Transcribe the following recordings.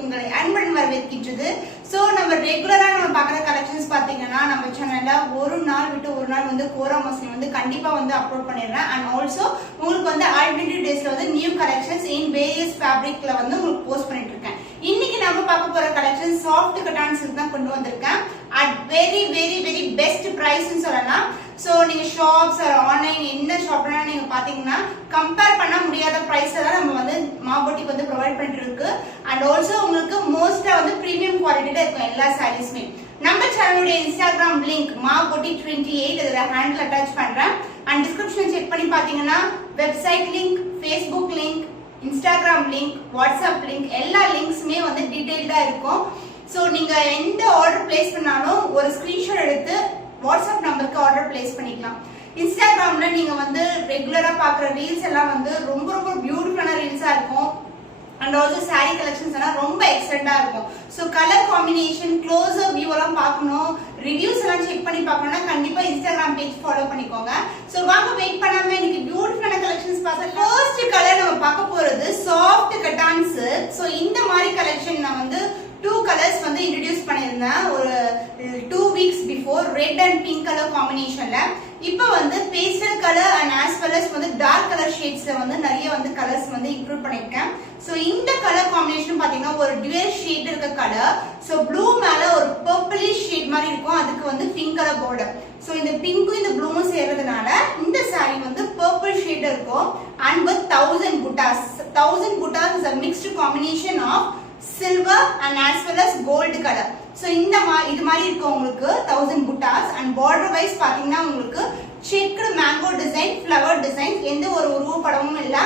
உங்களை அன்புடன் வரவேற்கின்றது. சோ நம்ம ரெகுலரா நம்ம பார்க்குற கலெக்ஷன்ஸ் பாத்தீங்கன்னா நம்ம சேனல்ல ஒரு நாள் விட்டு ஒரு நாள் வந்து கோரா மஸ்லின் வந்து கண்டிப்பா வந்து அப்லோட் பண்ணிடுறேன். அண்ட் ஆல்சோ உங்களுக்கு வந்து ஆல்டர்னேட்டிவ் டேஸ்ல வந்து நியூ கலெக்ஷன்ஸ் இன் வேரியஸ் ஃபேப்ரிக்ல வந்து உங்களுக்கு போஸ்ட் பண்ணிட்டு இருக்கேன். இன்னைக்கு நம்ம பார்க்க போற கலெக்ஷன் சாஃப்ட் கட்டான் சில்க் தான் கொண்டு வந்திருக்கேன். At very very very best பிரைஸ்னு சொல்லலாம். சோ நீங்க ஷாப்ஸ் ஆன்லைன் என்ன ஷாப்னா நீங்க பாத்தீங்கன்னா கம்பேர் பண்ண முடியாத பிரைஸ்ல தான் நம்ம வந்து மாபோட்டிக் வந்து ப்ரொவைட் பண்ணிட்டு இருக்கு. அண்ட் ஆல்சோ உங்களுக்கு மோஸ்டா வந்து பிரீமியம் குவாலிட்டில இருக்கும் எல்லா சாரீஸ்மே. நம்ம சேனலுடைய இன்ஸ்டாகிராம் லிங்க் மாபோட்டிக் 28 இதோட ஹேண்டில் அட்டாச் பண்றேன். அண்ட் டிஸ்கிரிப்ஷன் செக் பண்ணி பாத்தீங்கன்னா website link, Facebook link, Instagram link, WhatsApp link எல்லா லிங்க்ஸுமே வந்து டீடைல்டா இருக்கும். சோ நீங்க எந்த ஆர்டர் பிளேஸ் பண்ணாலும் ஒரு ஸ்கிரீன்ஷாட் எடுத்து வாட்ஸ்அப் நம்பருக்கு ஆர்டர் பிளேஸ் பண்ணிக்கலாம். இன்ஸ்டாகிராம்ல நீங்க வந்து ரெகுலரா பாக்குற ரீல்ஸ் எல்லாம் வந்து ரொம்ப ரொம்ப பியூட்டிஃபுல்லான ரீல்ஸா இருக்கும். அண்ட் ஆல்சோ சாரி கலெக்ஷன்ஸ் எல்லாம் ரொம்ப எக்ஸலண்டா இருக்கும். So colour combination, closure view எல்லாம் பார்க்கணும், ரிவ்யூஸ் எல்லாம் செக் பண்ணி பார்க்கணும்னா கண்டிப்பா இன்ஸ்டாகிராம் பேஜ் ஃபாலோ பண்ணிக்கோங்க. சோ வாங்க வெயிட் பண்ணாம இன்னைக்கு பியூட்டிஃபுல்லான கலெக்ஷன்ஸ் பார்க்கலாம். ஃபர்ஸ்ட் கலர் நம்ம பார்க்க போறது சாஃப்ட் கட்டான் சில்க். சோ இந்த மாதிரி கலெக்ஷன் நான் வந்து 2 கலர்ஸ் வந்து இன்ட்ரோடியூஸ் பண்ணிருந்தேன் ஒரு 2 weeks before. Red and pink colour காம்பினேஷன்ல இப்போ வந்து pastel colour and as well as வந்து டார்க் கலர் ஷேட்ஸ்ல வந்து நிறைய வந்து கலர்ஸ் வந்து இன்க்ளூட் பண்ணிருக்கேன். சோ இந்த கலர் காம்பினேஷன் பாத்தீங்கன்னா ஒரு டுவல் ஷேட் இருக்க கலர். சோ ப்ளூ மேல ஒரு பர்பிளிஷ் ஷேட் மாதிரி இருக்கும், அதுக்கு வந்து பிங்க் கலர் பார்டர். சோ இந்த பிங்க்கும் இந்த ப்ளூவும் சேர்றதுனால இந்த சாரி வந்து பர்பிள் ஷேட் இருக்கும். And with 1000 buttas. 1000 buttas is a mixed combination of silver and as well as gold color. So இந்த இது மாதிரி இருக்கு உங்களுக்கு 1000 புட்டாஸ். அண்ட் பார்டர் வைஸ் பாத்தீங்கன்னா உங்களுக்கு checked mango design, flower design, எந்த ஒரு உருவ படமும் இல்ல.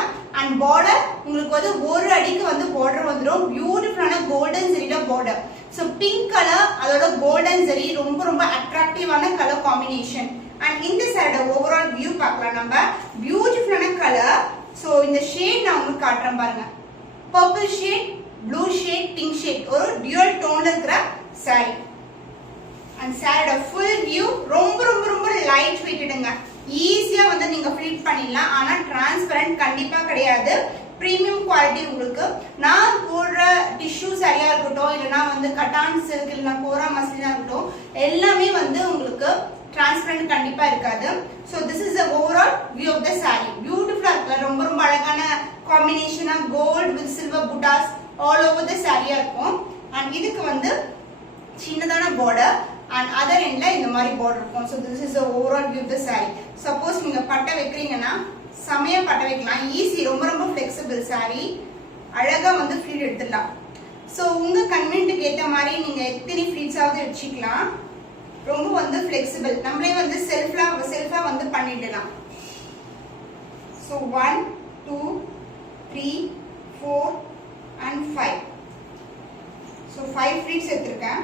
அண்ட் பார்டர் உங்களுக்கு வந்து ஒரு அடிக்கு வந்து பார்டர் வந்துடும். பியூட்டிஃபுல்லான கோல்டன் ஜெரில பார்டர். சோ பிங்க் கலர் அதோட கோல்டன் ஜெரி ரொம்ப ரொம்ப அட்ராக்டிவான கலர் காம்பினேஷன். அண்ட் இந்த சைடு ஓவரால் வியூ பார்க்கலாம் நம்ம. பியூட்டிஃபுல்லான கலர். சோ இந்த ஷேட் நான் உங்களுக்கு காட்டுறேன் பாருங்க. Purple shade, blue shade, pink shade, ஒரு டியூவல் டோன்ல இருக்கிற சாரி. அண்ட் சாரியோட ஃபுல் வியூ ரொம்ப ரொம்ப ரொம்ப லைட் வெயிட்டடுங்க. ஈஸியா வந்து நீங்க ஃபிட் பண்ணிடலாம். ஆனா டிரான்ஸ்பரண்ட் கண்டிப்பா கிடையாது. பிரீமியம் குவாலிட்டி உங்களுக்கு. நான் போடுற டிஷ்யூ சரியா இருக்கட்டும், இல்லைன்னா வந்து கட்டான் சில்க், இல்லைன்னா கோரா மஸ்லினா இருக்கட்டும், எல்லாமே வந்து உங்களுக்கு டிரான்ஸ்பரண்ட் கண்டிப்பா இருக்காது. So this is the overall view of the sari. பியூட்டிஃபுல்லா இருக்கு. ரொம்ப ரொம்ப அழகான காம்பினேஷனா gold with silver buttas all over the saree இருக்கும். and இதுக்கு வந்து சின்னதான border and other endல இந்த மாதிரி border இருக்கும். so this is the overall view of the saree. suppose நீங்க பட்டை வைக்கிறீங்கன்னா சமய பட்டை வைக்கலாம். ஈஸி, ரொம்ப ரொம்ப flexible saree. அழகா வந்து ஃப்ளீட் எடுத்துடலாம். so உங்க கன்வீனியன்ட்க்கு ஏத்த மாதிரி நீங்க எத்தனை ஃப்ளீட்ஸ் ஆவது வெச்சிக்கலாம். ரொம்ப வந்து flexible. நம்மளே வந்து செல்ஃபா வந்து பண்ணிடலாம். so 1 2 3 4 and 5. so 5 ஃப்ளீட்ஸ் எடுத்துர்க்கேன்.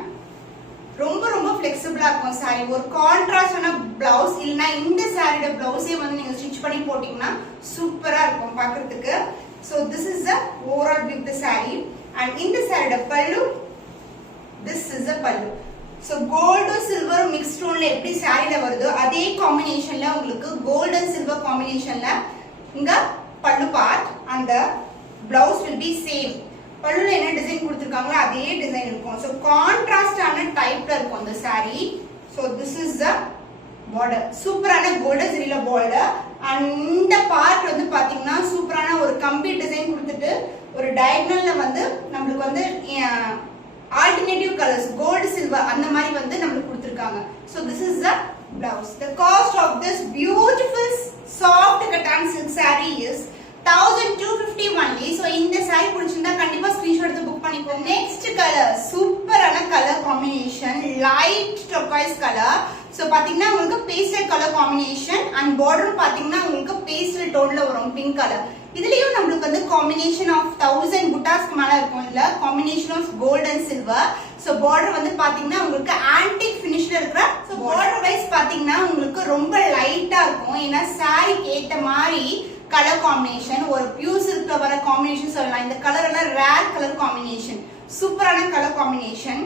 ரொம்ப ரொம்ப ஃப்ளெக்சிபிளா இருக்கும் சாரி. ஒரு கான்ட்ராஸ்டான பிளவுஸ் இல்லனா இந்த சாரியோட பிளவுஸே வந்து நீங்க ஸ்டிட்ச் பண்ணி போட்டீங்கன்னா சூப்பரா இருக்கும் பார்க்கிறதுக்கு. so this is the overall view of the saree. and இந்த சாரியோட பல்லு, this is the pallu. so gold and silver mixed tone ல எப்படி சாரில வருதோ அதே காம்பினேஷன்ல உங்களுக்கு gold and silver காம்பினேஷன்ல இங்க பல்லு part and the blouse will be same. பல்லுல என்ன டிசைன் கொடுத்திருக்காங்களோ அதே டிசைன் இருக்கும். சோ கான்ட்ராஸ்டான டைப்ல இருக்கும் அந்த saree. so this is the border. சூப்பரான கோல்டன் ஜெரில border. and இந்த பார்ட் வந்து பாத்தீங்கன்னா சூப்பரான ஒரு கம்பி டிசைன் கொடுத்துட்டு ஒரு டயகனல்ல வந்து நமக்கு வந்து ஆல்டர்னேட்டிவ் கலர்ஸ் கோல்ட் சில்வர் அந்த மாதிரி வந்து நமக்கு கொடுத்திருக்காங்க. so this is the blouse. the cost of this beautiful soft cotton silk saree is 1250 only. so இந்த சாரி பிடிச்சிருந்தா கண்டிப்பா ஸ்கிரீன்ஷாட் எடுத்து புக் பண்ணிக்கோங்க. நெக்ஸ்ட் கலர் சூப்பரான colour combination, light turquoise colour. So பாத்தீங்கன்னா உங்களுக்கு pastel colour combination and border பாத்தீங்கன்னா உங்களுக்கு பேஸ்டல் டோன்ல வரும் பிங்க் கலர். இதுலயும் நமக்கு வந்து காம்பினேஷன் ஆஃப் 1000 புட்டாஸ்க்கு மேல இருக்கும். இல்ல combination of gold and silver. So border வந்து பாத்தீங்கன்னா உங்களுக்கு ஆன்டிக் ஃபினிஷ்ல இருக்கிற. சோ பார்டர் வைஸ் பாத்தீங்கன்னா உங்களுக்கு ரொம்ப லைட்டா இருக்கும். ஏன்னா சாரிக்கு ஏத்த மாதிரி கலர் காம்பினேஷன், ஒரு பியூர் சில்க்ல வர காம்பினேஷன் சொல்லலாம். இந்த கலர் எல்லாம் ரேர் கலர் காம்பினேஷன், சூப்பரான கலர் காம்பினேஷன்.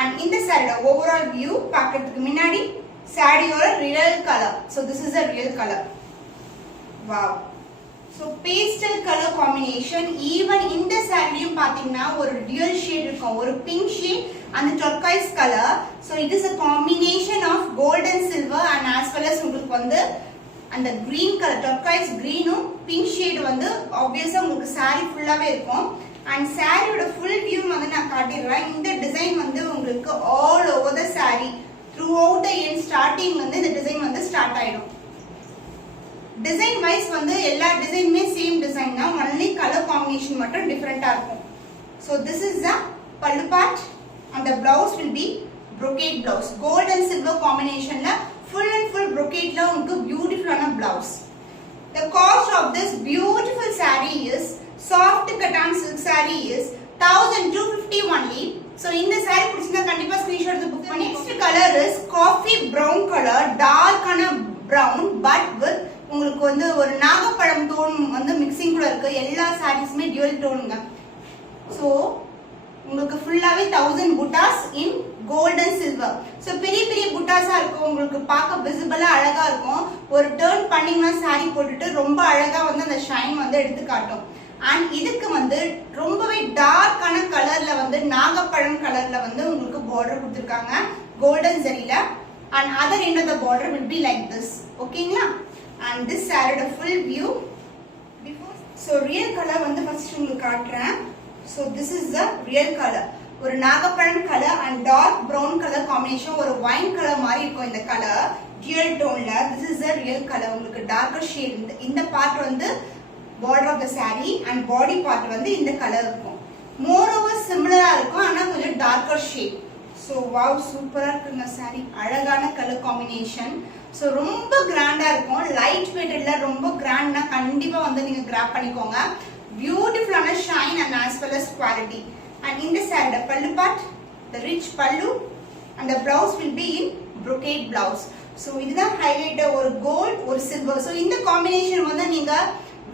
அண்ட் இந்த சாரியோட ஓவரால் வியூ பார்க்கிறதுக்கு முன்னாடி சாரியோட real colour. So this is a real colour. Wow. So pastel colour combination. Even இந்த சாரியும் பார்த்தீங்கன்னா ஒரு டியூல் ஷேட் இருக்கும், ஒரு pink shade and turquoise color. So it is a combination of gold and silver and as well as உங்களுக்கு வந்து அந்த green color, turquoise greenும் pink shade வந்து obviously உங்களுக்கு saree ஃபுல்லாவே இருக்கும். and சாரியோட full view வந்து நான் காட்டிடுறேன். இந்த டிசைன் வந்து உங்களுக்கு all over the saree throughout the end starting வந்து இந்த டிசைன் வந்து ஸ்டார்ட் ஆயிடும். டிசைன் வைஸ் வந்து எல்லா டிசைனுமே சேம் டிசைன் தான், only color combination மட்டும் டிஃபரெண்டா இருக்கும். So this is the pallu part. And the blouse will be brocade blouse, gold and silver combination la full and full brocade la unku beautiful ana blouse. The cost of this beautiful saree is soft cotton silk saree is 1250 only. So in the saree pudichina kandipa screenshot eduthu book panni. Next color is coffee brown color, dark ana brown but with உங்களுக்கு வந்து ஒரு நாகப்பழம் tone வந்து mixing கூட இருக்கு. எல்லா சாரீஸ்மே dual டோனுங்க. So உங்களுக்கு ஃபுல்லாவே 1000 புட்டாஸ் இன் gold and silver. So பெரிய பெரிய புட்டாஸா இருக்கும், உங்களுக்கு பார்க்க விசிபிளா அழகா இருக்கும். ஒரு டர்ன் பண்ணீங்கன்னா சாரி போட்டுட்டு ரொம்ப அழகா வந்து அந்த ஷைன் வந்து எடுத்து காட்டும். அண்ட் இதுக்கு வந்து ரொம்பவே டார்க்கான கலர்ல வந்து நாகப்பழம் கலர்ல வந்து உங்களுக்கு பார்டர் கொடுத்திருக்காங்க கோல்டன் ஜரியில. And other end of the border will be like this. ஓகேங்களா? அண்ட் திஸ் சாரியோட full view before. So real colour வந்து ஃபர்ஸ்ட் உங்களுக்கு காட்டுறேன். So this is the real color. ஒரு நாகப்பழம் colour and dark brown color combination, ஒரு wine color மாதிரி இருக்கும் இந்த colour dual toneல. This is the real color. உங்களுக்கு darker shade. இந்த part வந்து border of the saree and body part வந்து இந்த கலர் இருக்கும். Moreover similar இருக்கும், ஆனா கொஞ்சம் darker shade. So wow, சூப்பரா இருக்குங்க saree. அழகான color combination. So ரொம்ப கிராண்டா இருக்கும். லைட் வெயிட்ல ரொம்ப கிராண்ட்னா கண்டிப்பா வந்து நீங்க கிராப் பண்ணிக்கோங்க. Beautiful and shine and as well as quality. And in the saree, the pallu part, the rich pallu, and the blouse will be in brocade blouse. So இதுதா highlight, ஒரு gold ஒரு silver. So இந்த combination வந்து நீங்க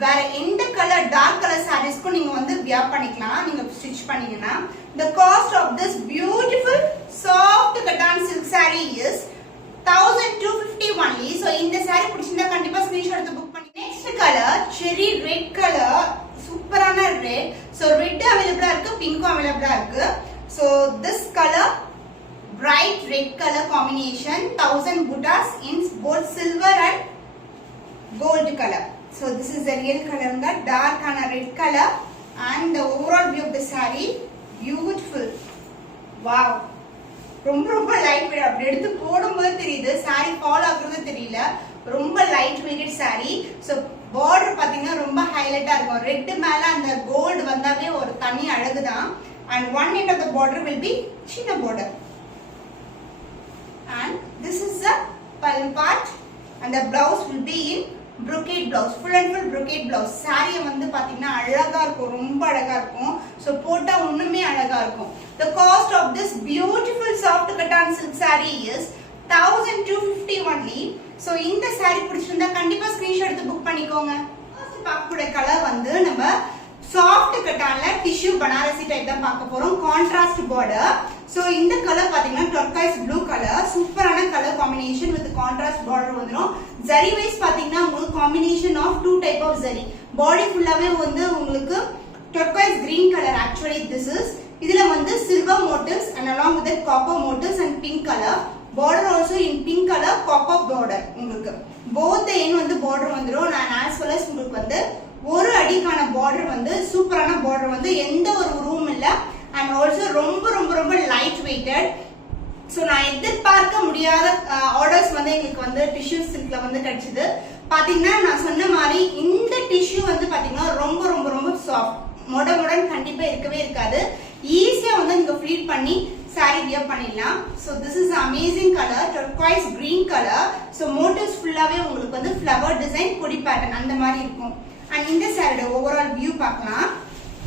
வேற எந்த colour dark colour சாரீஸ்க்கு நீங்க வந்து வியர் பண்ணிக்கலாம், நீங்க ஸ்டிட்ச் பண்ணீங்கன்னா. The cost of this beautiful soft cotton silk saree is 1250 only. So இந்த saree பிடிச்சிருந்தா கண்டிப்பா ஸ்கிரீன்ஷாட் எடுத்து புக் பண்ணி. Next colour cherry red color, சூப்பரான ரெட். சோ ரெட் அவேலபிளா இருக்கு, பிங்க்கும் அவேலபிளா இருக்கு. So this colour bright red color combination, 1000 buttas in both silver and gold color. So this is the real color, the dark and red color. And the overall view of the saree beautiful. Wow, ரொம்ப ரொம்ப light weight. அப்படி எடுத்து போடும்போது தெரியுது, saree fall ஆகுறது தெரியல. ரொம்ப light weighted saree. So border பாத்தீங்கன்னா ரொம்ப ஹைலைட்டா இருக்கும். ரெட் மேல அந்த கோல்ட் வந்தாவே ஒரு தனி அழகுதான். and one end of the border will be சின்ன border. and this is the pallu part and the blouse will be in brocade blouse, full and full brocade blouse. saree வந்து பாத்தீங்கன்னா அழகா இருக்கும், ரொம்ப அழகா இருக்கும். சோ போட்டா இன்னுமே அழகா இருக்கும். the cost of this beautiful soft cotton silk saree is 1250 only. So இந்த saree பிடிச்சிருந்தா கண்டிப்பா ஸ்கிரீன்ஷாட் எடுத்து புக் பண்ணிக்கோங்க. ஃபர்ஸ்ட் பார்க்கக்கூடிய கலர் வந்து நம்ம சாஃப்ட் கட்டான்ல டிஷ்யூ பனாரசி டைப் தான் பார்க்க போறோம். Contrast border. சோ இந்த கலர் பாத்தீங்கன்னா டர்காய்ஸ் ப்ளூ கலர், சூப்பரான colour combination with contrast border வந்துரும். ஜரி வைஸ் பாத்தீங்கன்னா உங்களுக்கு combination of two type of zari. Body ஃபுல்லாவே வந்து உங்களுக்கு turquoise green colour. Actually this is இதுல வந்து silver motifs and along with that copper motifs and pink color. border also in pink color, copper border. உங்களுக்கு both the end வந்து border வந்துரும். நான் as well as உங்களுக்கு வந்து ஒரு அடிக்கான border வந்து சூப்பரான border வந்து எந்த ஒரு ரூம் இல்ல. and also ரொம்ப ரொம்ப ரொம்ப light weighted. சோ நான் எதிர்பார்க்க முடியாத ஆர்டர்ஸ் வந்து எங்களுக்கு வந்து டிஷ்யூ சில்க்ல வந்து கிடைச்சது. பாத்தீங்கன்னா நான் சொன்ன மாதிரி இந்த டிஷ்யூ வந்து பாத்தீங்கன்னா ரொம்ப ரொம்ப ரொம்ப சாஃப்ட், மொடமொடன் கண்டிப்பா இருக்கவே இருக்காது. ஈஸியா வந்து நீங்க ஃப்ளீட் பண்ணி saree wear பண்ணிடலாம். so this is amazing color, turquoise green color. so motifs ஃபுல்லாவே உங்களுக்கு வந்து flower design, கொடி pattern அந்த மாதிரி இருக்கும். and இந்த saree overall view பார்க்கலாம்.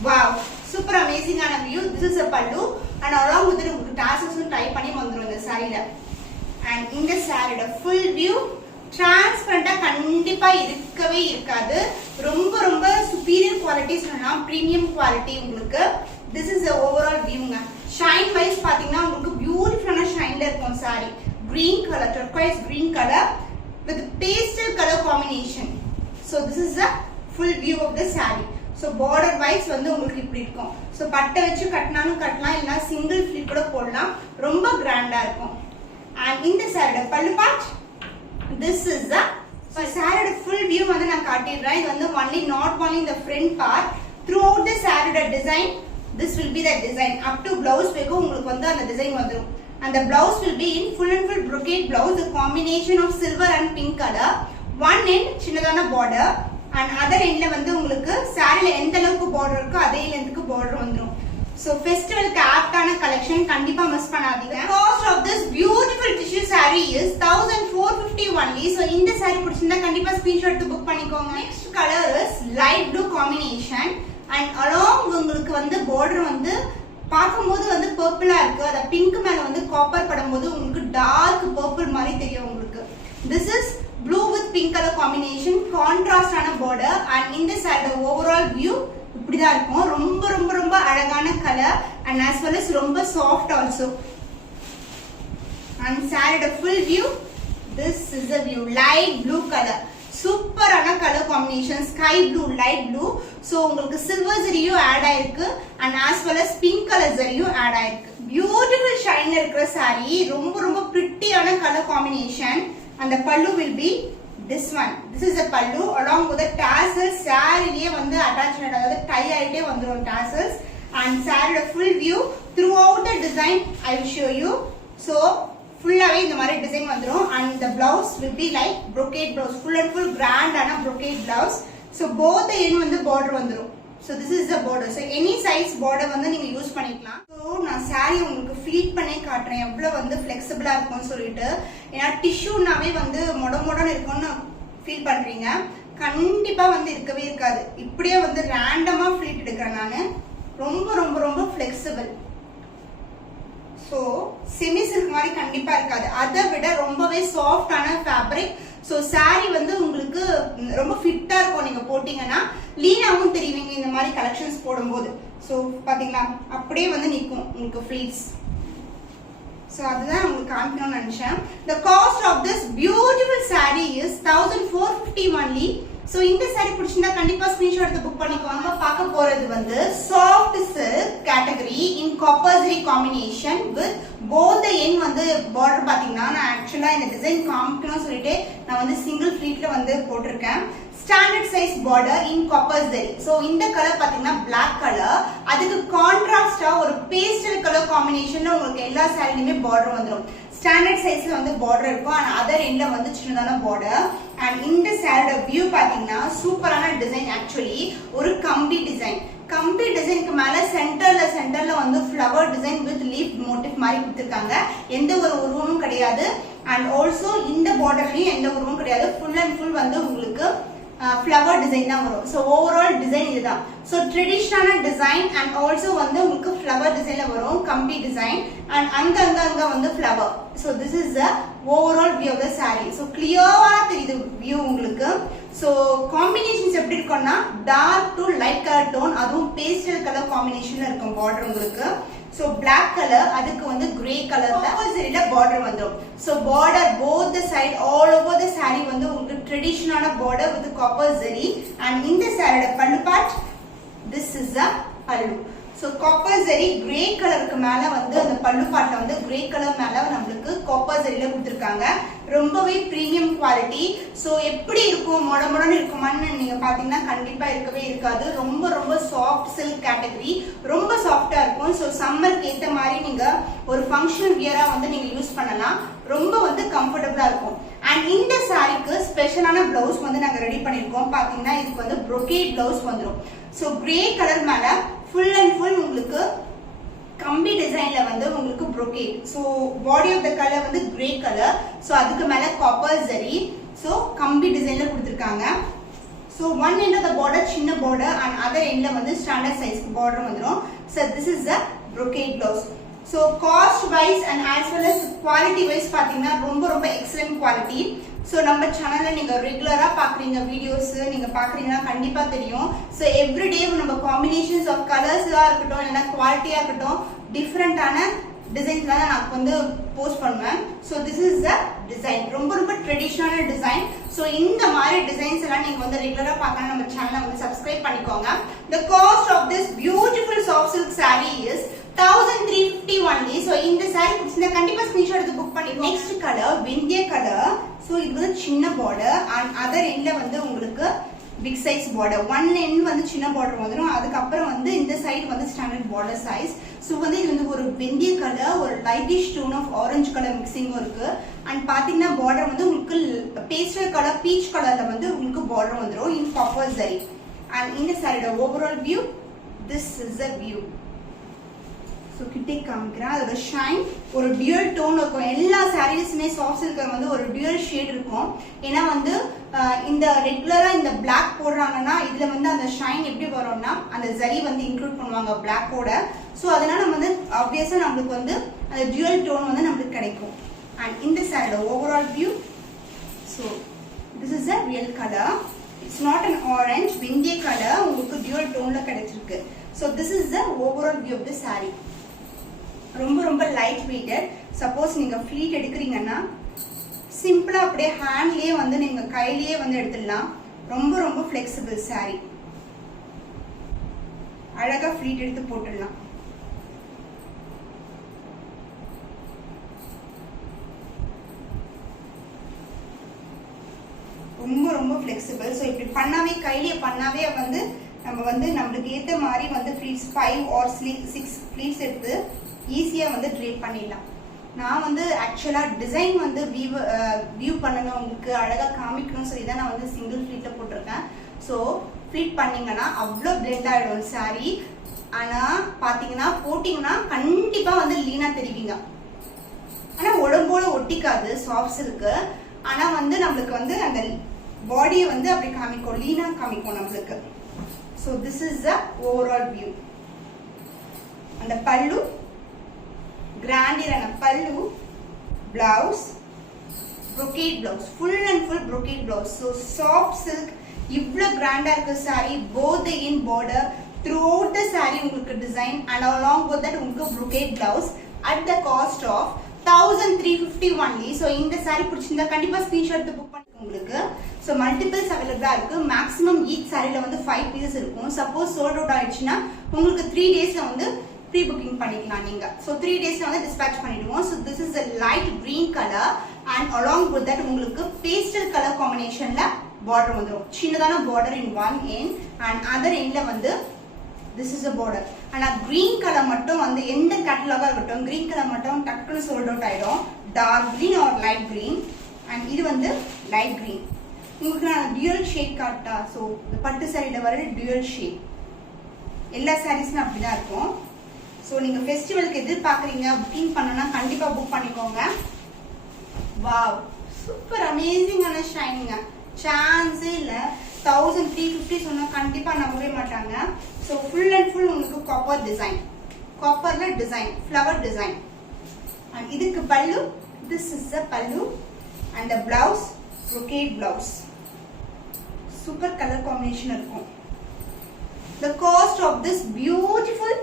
wow, super amazing ஆன view. this is a pallu and along with உங்களுக்கு tassels tie பண்ணி வந்துரும் இந்த saree ல. and இந்த saree full view டிரான்ஸ்பரண்டா கண்டிப்பா இருக்கவே இருக்காது. ரொம்ப ரொம்ப சுப்பீரியர் குவாலிட்டி சொல்லலாம், பிரீமியம் குவாலிட்டி உங்களுக்கு. திஸ் இஸ் ஓவரால் வியூங்க. ஷைன் வைஸ் பாத்தீங்கன்னா உங்களுக்கு பியூட்டிஃபுல்லான ஷைன்ல இருக்கும் sari. Green colour, turquoise green colour with pastel colour combination. So this is the full view of the saree. So border wise வந்து உங்களுக்கு இப்படி இருக்கும். So பட்டை வச்சு கட்டினாலும் கட்டலாம், இல்லனா சிங்கிள் ஃபிளிட் கூட போடலாம். ரொம்ப கிராண்டா இருக்கும். And இந்த சாரியோட பல்லு பார்ட், this is the சாரியோட full view வந்து நான் காட்டிடுறேன். இது வந்து not only the front part, throughout the சாரியோட design, this will be the design. Up to blouse வரைக்கும் உங்களுக்கு வந்து அந்த டிசைன் வந்துரும். And the blouse will be in full and full brocade blouse, the combination of silver and pink color. One end சின்னதான border and other endல வந்து உங்களுக்கு சாரில எந்த அளவுக்கு border இருக்கோ அதே லெந்த்க்கு border வந்துரும். So festivalக்கு ஆப்டான கலெக்ஷன், கண்டிப்பா மிஸ் பண்ணாதீங்க. The cost of this beautiful tissue saree is 1450 only. So இந்த saree பிடிச்சிருந்தா கண்டிப்பா ஸ்கிரீன்ஷாட் எடுத்து புக் பண்ணிக்கோங்க. Next color is light blue combination and along உங்களுக்கு வந்து border வந்து பாக்கும்போது வந்து பர்பிளா இருக்கு. அத பிங்க் மேல வந்து காப்பர் படும்போது உங்களுக்கு டார்க் பர்பிள் மாதிரி தெரியும் உங்களுக்கு. This is blue with pink color combination, contrast ஆன border and இந்த saree overall view இப்படிதான் இருக்கும். ரொம்ப ரொம்ப ரொம்ப அழகான colour and as well as ரொம்ப soft also. And saree full view, this is the view, light blue color. சூப்பரான colour combination, sky blue, light blue. So உங்களுக்கு சில்வர் ஜரியும் ஆட் ஆயிருக்கு and as well as pink colour ஜரியும் add ஆயிருக்கு. Beautiful ஷைன்ல இருக்கிற saree, ரொம்ப ரொம்ப பிரிட்டியான colour combination. And the pallu will be this one. This is the pallu along with the tassels. Saree வந்து attached, அதாவது tie ஆயிட்டே வந்துரும் tassels. And saree full view throughout the design I will show you. So ஃபுல்லாவே இந்த மாதிரி design வந்துரும். And the blouse will be like brocade blouse, full and full grand ஆன brocade blouse. So both the end வந்து border வந்துரும். So this is the border. So any size border வந்து நீங்க use பண்ணிக்கலாம். So நான் saree உங்களுக்கு feet பண்ணி காட்டுறேன் எவ்வளவு வந்து ஃப்ளெக்சிபிளா இருக்கும்னு சொல்லிட்டு. ஏன்னா டிஷ்யூனாவே வந்து மொடமொடன்னு இருக்கும்னு ஃபீல் பண்றீங்க, கண்டிப்பா வந்து இருக்கவே இருக்காது. இப்படியே வந்து ரேண்டமா ஃப்ளீட் எடுக்கிறேன் நானு. ரொம்ப ரொம்ப ரொம்ப ஃப்ளெக்சிபிள். சோ செமி சில்க் மாதிரி கண்டிப்பா இருக்காது, அதை விட ரொம்பவே சாஃப்டான ஃபேப்ரிக். சோ saree வந்து உங்களுக்கு ரொம்ப ஃபிட்டா இருக்கும். நீங்க போட்டீங்கன்னா லீனாவும் தெரியுவீங்க இந்த மாதிரி கலெக்ஷன்ஸ் போடும்போது. சோ பாத்தீங்களா அப்படியே வந்து நிக்கும் உங்களுக்கு ஃப்ளீட்ஸ். சோ அதுதான் உங்களுக்கு காமிக்கணும்னு நினைச்சேன். The cost of this beautiful saree is 1450 only. So இந்த saree பிடிச்சிருந்தா கண்டிப்பா ஸ்கிரீன்ஷாட் எடுத்து புக் பண்ணிக்கோங்க. பார்க்க போறது வந்து soft silk category in copper zari combination with both the end வந்து border. பாத்தீங்கன்னா நான் ஆக்சுவலா இந்த டிசைன் காமிக்கணும்னு சொல்லிட்டு நான் வந்து சிங்கிள் ஃப்ளீட்ல வந்து போட்டிருக்கேன். Standard size border in copper zari. So இந்த கலர் பாத்தீங்கன்னா black color, அதுக்கு கான்ட்ராஸ்டா ஒரு பேஸ்டல் கலர் காம்பினேஷன்ல உங்களுக்கு எல்லா சாரிலயுமே border வந்துரும். ஸ்டாண்டர்ட் சைஸ்ல வந்து border இருக்கும் and other endல வந்து சின்னதான border. and இந்த சாரியோட வியூ பாத்தீங்கன்னா சூப்பரான டிசைன். ஆக்சுவலி ஒரு கம்பி டிசைன், கம்பி டிசைனுக்கு மேல சென்டர்ல வந்து flower design with leaf motive மாதிரி கொடுத்திருக்காங்க. எந்த ஒரு உருவமும் கிடையாது. and also இந்த பார்டர்லயும் எந்த உருவமும் கிடையாது. ஃபுல் அண்ட் ஃபுல் வந்து உங்களுக்கு ஃப்ளவர் டிசைன் தான் வரும். ஸோ ஓவரால் டிசைன் இதுதான். ஸோ ட்ரெடிஷ்னலான டிசைன் அண்ட் ஆல்சோ வந்து உங்களுக்கு ஃப்ளவர் டிசைன்ல வரும், கம்பி டிசைன் அண்ட் அங்க வந்து flower. So this is the overall view of the sari. So கிளியரா தெரியுது வியூ உங்களுக்கு. ஸோ காம்பினேஷன்ஸ் எப்படி இருக்கும்னா dark to light colour tone, அதுவும் பேஸ்டல் கலர் காம்பினேஷன்ல இருக்கும் பார்டர் உங்களுக்கு. So black color, அதுக்கு வந்து grey colorல சரில border வந்துரும். So border both the side all over the saree வந்து உங்களுக்கு ட்ரெடிஷனலான border with copper zari. and இந்த சாரியோட பல்லு part, this is the pallu. So copper zari grey கலருக்கு மேல வந்து அந்த பல்லு பார்ட்ல வந்து grey கலர் மேல நமக்கு copper zariல கொடுத்திருக்காங்க. ரொம்பவே பிரீமியம் குவாலிட்டி. சோ எப்படி இருக்கும், மொடமொடன்னு இருக்குமான்னு நீங்க பாத்தீங்கன்னா கண்டிப்பா இருக்கவே இருக்காது. ரொம்ப ரொம்ப சாஃப்ட் சில்க் கேட்டகரி, ரொம்ப சாஃப்டா இருக்கும். சோ சம்மருக்கு ஏத்த மாதிரி நீங்க ஒரு ஃபங்க்ஷனல் வியரா வந்து நீங்க யூஸ் பண்ணலாம். ரொம்ப வந்து கம்ஃபர்டபுளா இருக்கும். அண்ட் இந்த சாரிக்கு ஸ்பெஷலான பிளவுஸ் வந்து நாங்க ரெடி பண்ணிருக்கோம். பாத்தீங்கன்னா இதுக்கு வந்து brocade பிளவுஸ் வந்துரும். சோ கிரே கலர் மேல ஃபுல் அண்ட் ஃபுல் உங்களுக்கு கம்பி டிசைன்ல வந்து உங்களுக்கு brocade. So body of the colour வந்து கிரே கலர். சோ அதுக்கு மேல காப்பர் ஜரி. சோ கம்பி டிசைன்ல கொடுத்திருக்காங்க. So one end of the border சின்ன border and other endல வந்து ஸ்டாண்டர்ட் சைஸ் border வந்துரும். So this is the brocade blouse. So cost wise and as well as quality wise பாத்தீங்கன்னா ரொம்ப ரொம்ப excellent quality. ஸோ நம்ம சேனல்ல நீங்க ரெகுலரா பாக்குறீங்க வீடியோஸ், நீங்க பாக்குறீங்கன்னா கண்டிப்பா தெரியும். ஸோ எவ்ரிடே நம்ம காம்பினேஷன்ஸ் ஆஃப் கலர்ஸா இருக்கட்டும், இல்லைன்னா குவாலிட்டியா இருக்கட்டும், டிஃப்ரெண்டான டிசைன்ஸ் தான் நான் வந்து போஸ்ட் பண்ணுவேன். So this is the design, ரொம்ப ரொம்ப ட்ரெடிஷ்னலான டிசைன். ஸோ இந்த மாதிரி டிசைன்ஸ் எல்லாம் நீங்க வந்து ரெகுலரா பார்க்கணும், நம்ம சேனலை வந்து சப்ஸ்கிரைப் பண்ணிக்கோங்க. The cost of this beautiful soft silk saree is 1350 only. So இந்த saree பிடிச்சிருந்தா கண்டிப்பா ஸ்கிரீன்ஷாட் எடுத்து புக் பண்ணிக்கோங்க. நெக்ஸ்ட் கலர் வெந்தய கலர். ஸோ இது வந்து சின்ன பார்டர் அண்ட் அதர் எண்ட்ல வந்து உங்களுக்கு big size border. One end வந்து சின்ன பார்டர் வந்துடும், அதுக்கப்புறம் வந்து இந்த சைடு வந்து ஸ்டாண்டர்ட் பார்டர் சைஸ். ஸோ வந்து இது வந்து ஒரு வெந்தய கலர், ஒரு lightish tone of orange colour மிக்சிங்கும் இருக்கு. அண்ட் பாத்தீங்கன்னா பார்டர் வந்து உங்களுக்கு பேஸ்டல் கலர் பீச் கலர்ல வந்து உங்களுக்கு பார்டர் வந்துடும் இன் காப்பர் ஜரி. அண்ட் இந்த சாரியோட overall view, this is a view. So கிட்டே காமிக்கிறேன். அதோட ஷைன் ஒரு டியூல் டோன் இருக்கும். எல்லா சாரீஸுமே சாஃப்ட் சில்க்ல வந்து ஒரு டியூல் ஷேட் இருக்கும். ஏன்னா வந்து இந்த ரெகுலரா இந்த பிளாக் போடுறாங்கன்னா இதுல வந்து அந்த ஷைன் எப்படி வரும்னா அந்த ஜரி வந்து இன்க்ளூட் பண்ணுவாங்க பிளாக்கோட. ஸோ அதனால நம்ம வந்து ஆப்வியஸா நம்மளுக்கு வந்து அந்த டியூல் டோன் வந்து நம்மளுக்கு கிடைக்கும். அண்ட் இந்த சாரியோட overall view. So this is a real colour. It's not an orange, வெந்தய கலர் உங்களுக்கு டியூல் டோன்ல கிடைச்சிருக்கு. So this is the overall view of the sari. ரொம்ப ரொம்ப லைட் வெயிட்டட். சப்போஸ் நீங்க ஃபிளீட் எடுக்கிறீங்கன்னா சிம்பிளா அப்படியே ஹேண்ட்லயே வந்து நீங்க கையிலேயே வந்து எடுத்துடலாம். ரொம்ப ரொம்ப ஃபிளெக்சிபிள் சாரி. அழகா ஃபிளீட் எடுத்து போட்டுடலாம். ரொம்ப ரொம்ப ஃபிளெக்சிபிள். ஸோ இப்படி பண்ணாவே கையிலேயே பண்ணாவே வந்து நம்ம வந்து நம்மளுக்கு ஏற்ற மாதிரி வந்து ஃபிளீட்ஸ் 5 or 6 ஃபிளீட்ஸ் எடுத்து ஈஸியா வந்து ட்ரேப் பண்ணிடலாம். நான் வந்து ஆக்சுவலா டிசைன் வந்து வியூ பண்ணணும், உங்களுக்கு அழகா காமிக்கணும்னு சொல்லி தான் நான் வந்து சிங்கிள் ஃபிளீட்ல போட்டிருக்கேன். ஸோ ஃபிளீட் பண்ணீங்கன்னா அவ்வளோ பிளெண்ட் ஆயிடும் சாரி. ஆனா பாத்தீங்கன்னா போட்டீங்கன்னா கண்டிப்பா வந்து லீனா தெரிவிங்க. ஆனா உடம்போட ஒட்டிக்காது சாஃப்ட் சில்க்கு. ஆனா வந்து நம்மளுக்கு வந்து அந்த பாடியை வந்து அப்படி காமிக்கும், லீனா காமிக்கும் நம்மளுக்கு. So this is the overall view. அந்த பல்லு கிராண்டியரான பல்லு, blouse brocade blouse, full and full brocade blouse. So soft silk, இவ்ளோ கிராண்டா இருக்கு saree, both the in border throughout the saree உங்களுக்கு design and along with that உங்களுக்கு brocade blouse at the cost of 1350 only. So இந்த saree பிடிச்சிருந்தா கண்டிப்பா screenshot எடுத்து book பண்ணுங்க உங்களுக்கு. So multiples available இருக்கு. maximum each saree ல வந்து 5 pieces இருக்கும். சப்போஸ் sold out ஆயிடுச்சுனா உங்களுக்கு 3 daysல வந்து ப்ரீ புக்கிங் பண்ணிக்கலாம் நீங்க. So 3 daysல வந்து dispatch பண்ணிடுவோம். So this is a light green color and along with that உங்களுக்கு pastel color combinationல border வந்துரும். சின்னதான border in one end and other endல வந்து this is a border. ஆனா green color மட்டும் வந்து எந்த கேட்டலாகா இருக்கட்டும் green color மட்டும் டக்குனு sold out ஆயிடும். dark green or light green and இது வந்து light green. உங்களுக்கு நான் dual shade காட்டா. So பட்டு சாரியில வர dual shade. எல்லா சாரீஸ்மே அப்படிதான் இருக்கும். So நீங்க ஃபெஸ்டிவலுக்கு எதிர்பார்க்கறீங்க, புக்கிங் பண்ணனும்னா கண்டிப்பா புக் பண்ணிக்கோங்க. வாவ், சூப்பர் அமேசிங்கான ஷைனிங். சான்ஸே இல்ல. 1350 சொன்னா கண்டிப்பா நம்பவே மாட்டாங்க. So full and full உங்களுக்கு காப்பர் டிசைன், காப்பர்ல டிசைன், ஃப்ளவர் டிசைன். and இதுக்கு பல்லு, this is the pallu and the blouse brocade blouse. Super colour combination இருக்கும். The cost of this beautiful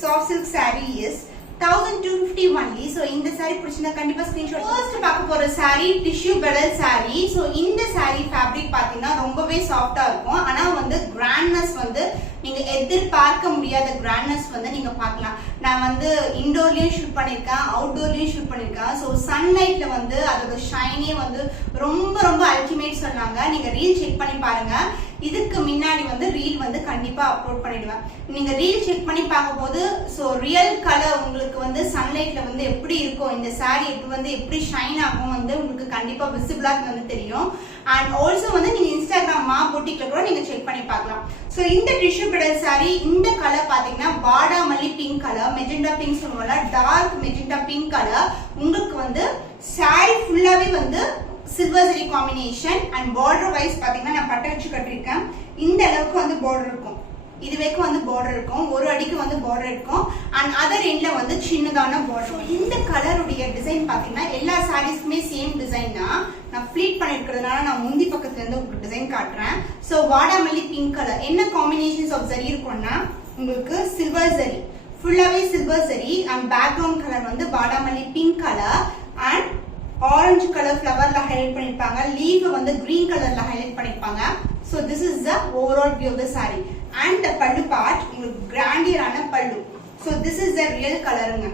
soft silk saree is 1250 only. So இந்த saree பிடிச்சிருந்தா கண்டிப்பா screenshot. First பார்க்க போற saree tissue bedal saree. So இந்த saree fabric பாத்தீங்கன்னா ரொம்பவே சாஃப்ட்டா இருக்கும். ஆனா வந்து கிராண்ட்னஸ் வந்து நீங்க எதிர்பார்க்க முடியாத கிராண்ட்னஸ் வந்து நீங்க பார்க்கலாம். நான் வந்து இன்டோர்லயும் ஷூட் பண்ணிருக்கேன், அவுட்டோர்லயும் ஷூட் பண்ணிருக்கேன். ஸோ சன்லைட்ல வந்து அதோட ஷைனே வந்து ரொம்ப ரொம்ப அல்டிமேட் சொன்னாங்க. நீங்க ரீல் செக் பண்ணி பாருங்க. இதுக்கு முன்னாடி வந்து ரீல் வந்து கண்டிப்பா அப்லோட் பண்ணிடுவேன். நீங்க ரீல் செக் பண்ணி பார்க்கும் போது ஸோ ரியல் கலர் உங்களுக்கு வந்து சன்லைட்ல வந்து எப்படி இருக்கும், இந்த saree எப்படி ஷைன் ஆகும் வந்து உங்களுக்கு கண்டிப்பா விசிபிளா வந்து தெரியும். அண்ட் ஆல்சோ வந்து நீங்க இன்ஸ்டாகிராம் மா பொட்டிக்ல கூட நீங்க செக் பண்ணி பார்க்கலாம். ஸோ இந்த டிஷ்யூ பெடல் saree இந்த கலர் பாத்தீங்கன்னா வாடாமல்லி பிங்க் கலர், மெஜெண்டா பிங்க் சொல்லுவோம்ல, டார்க் மெஜெண்டா பிங்க் கலர். உங்களுக்கு வந்து saree ஃபுல்லாவே வந்து silver zari combination. And border wise பாத்தீங்கன்னா நான் பட்டை வச்சு கட்டிருக்கேன். இந்த அளவுக்கு வந்து பார்டர் இருக்கும். இதுவரைக்கும் வந்து பார்டர் இருக்கும், ஒரு அடிக்கு வந்து பார்டர் இருக்கும் அண்ட் அதர் எண்ட்ல வந்து சின்னதான பார்டர். இந்த கலருடைய டிசைன் பாத்தீங்கன்னா எல்லா சாரீஸ்க்குமே சேம் டிசைன் தான். நான் ஃபிளீட் பண்ணிருக்கிறதுனால நான் முந்தி பக்கத்துல இருந்து உங்களுக்கு டிசைன் காட்டுறேன். ஸோ வாடாமல்லி பிங்க் கலர் என்ன காம்பினேஷன்ஸ் ஆஃப் சரி இருக்கும்னா உங்களுக்கு சில்வர் சரி, ஃபுல்லாவே சில்வர் சரி அண்ட் பேக்ரவுண்ட் கலர் வந்து வாடாமல்லி pink colour and orange colour ஃபிளவர்ல ஹைலைட் பண்ணிருப்பாங்க, லீஃப் வந்து கிரீன் கலர்ல ஹைலைட் பண்ணிருப்பாங்க. So this is the overall view of the saree and the pallu part உங்களுக்கு கிராண்டியரான பல்லு. So this is the real கலருங்க.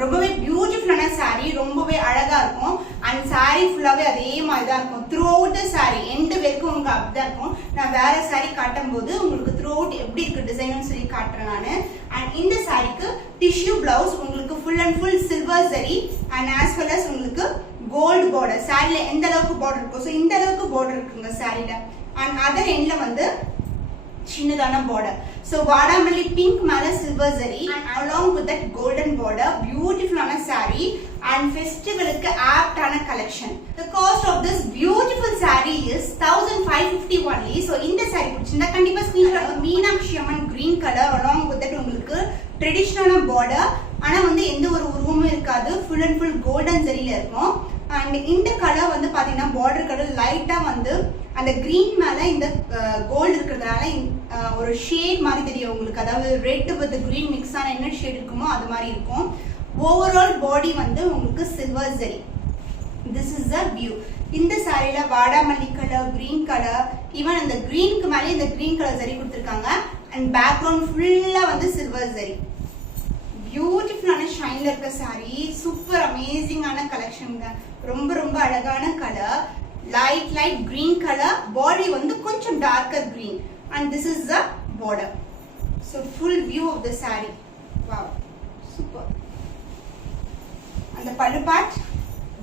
ரொம்பவே பியூட்டிஃபுல்லான saree, ரொம்பவே அழகா இருக்கும் அண்ட் saree ஃபுல்லாவே அதே மாதிரி தான் இருக்கும். Through out the saree end வரைக்கும் உங்களுக்கு அப்படிதான் இருக்கும். நான் வேற saree காட்டும் போது உங்களுக்கு த்ரூ அவுட் எப்படி இருக்கு டிசைன் சொல்லி காட்டுறேன் நானு. அண்ட் இந்த சாரிக்கு டிஷ்யூ பிளவுஸ் உங்களுக்கு ஃபுல் அண்ட் ஃபுல் சில்வர் சரி அண்ட் ஆஸ் வெல் அஸ் உங்களுக்கு கோல்டு பார்டர். சாரில எந்த அளவுக்கு பார்டர் இருக்கும், ஸோ இந்த அளவுக்கு பார்டர் இருக்குங்க சாரில. அண்ட் அதர் எண்ட்ல வந்து சின்னதான பார்டர். சோ வாடாமல்லி பிங்க் மேல silver zari and along with that golden border பியூட்டிஃபுல்லான saree and ஃபெஸ்டிவலுக்கு ஆப்டான collection. The cost of this beautiful saree is 1550 only. so இந்த saree பிடிச்சிருந்தா கண்டிப்பா screenshot. Meenakshi Amman green color along with that உங்களுக்கு ட்ரெடிஷனலான border, ஆனா வந்து எந்த ஒரு உருவமும் இருக்காது, ஃபுல் அண்ட் ஃபுல் கோல்டன் ஜரியில இருக்கும். அண்ட் இந்த கலர் வந்து பாத்தீங்கன்னா பார்டர் கலர் லைட்டா வந்து அந்த கிரீன் மேல இந்த கோல்டு இருக்கிறதுனால ஒரு ஷேட் மாதிரி தெரியும் உங்களுக்கு, அதாவது ரெட் வித் கிரீன் மிக்ஸ் ஆன என்ன ஷேட் இருக்குமோ அது மாதிரி இருக்கும். ஓவரால் பாடி வந்து உங்களுக்கு silver zari. This is the view. இந்த சாரியில வாடாமல்லி கலர், கிரீன் கலர், ஈவன் அந்த கிரீனுக்கு மேலே இந்த கிரீன் கலர் ஜரி கொடுத்துருக்காங்க அண்ட் பேக்ரவுண்ட் ஃபுல்லா வந்து சில்வர் ஜரி. பியூட்டிஃபுல்லான ஷைன்ல இருக்க சாரி, சூப்பர் அமேசிங்கான கலெக்ஷன். ரொம்ப ரொம்ப அழகான colour, light green color, body வந்து கொஞ்சம் darker green and this is the border. So full view of the saree. Wow, super. And the pallu part,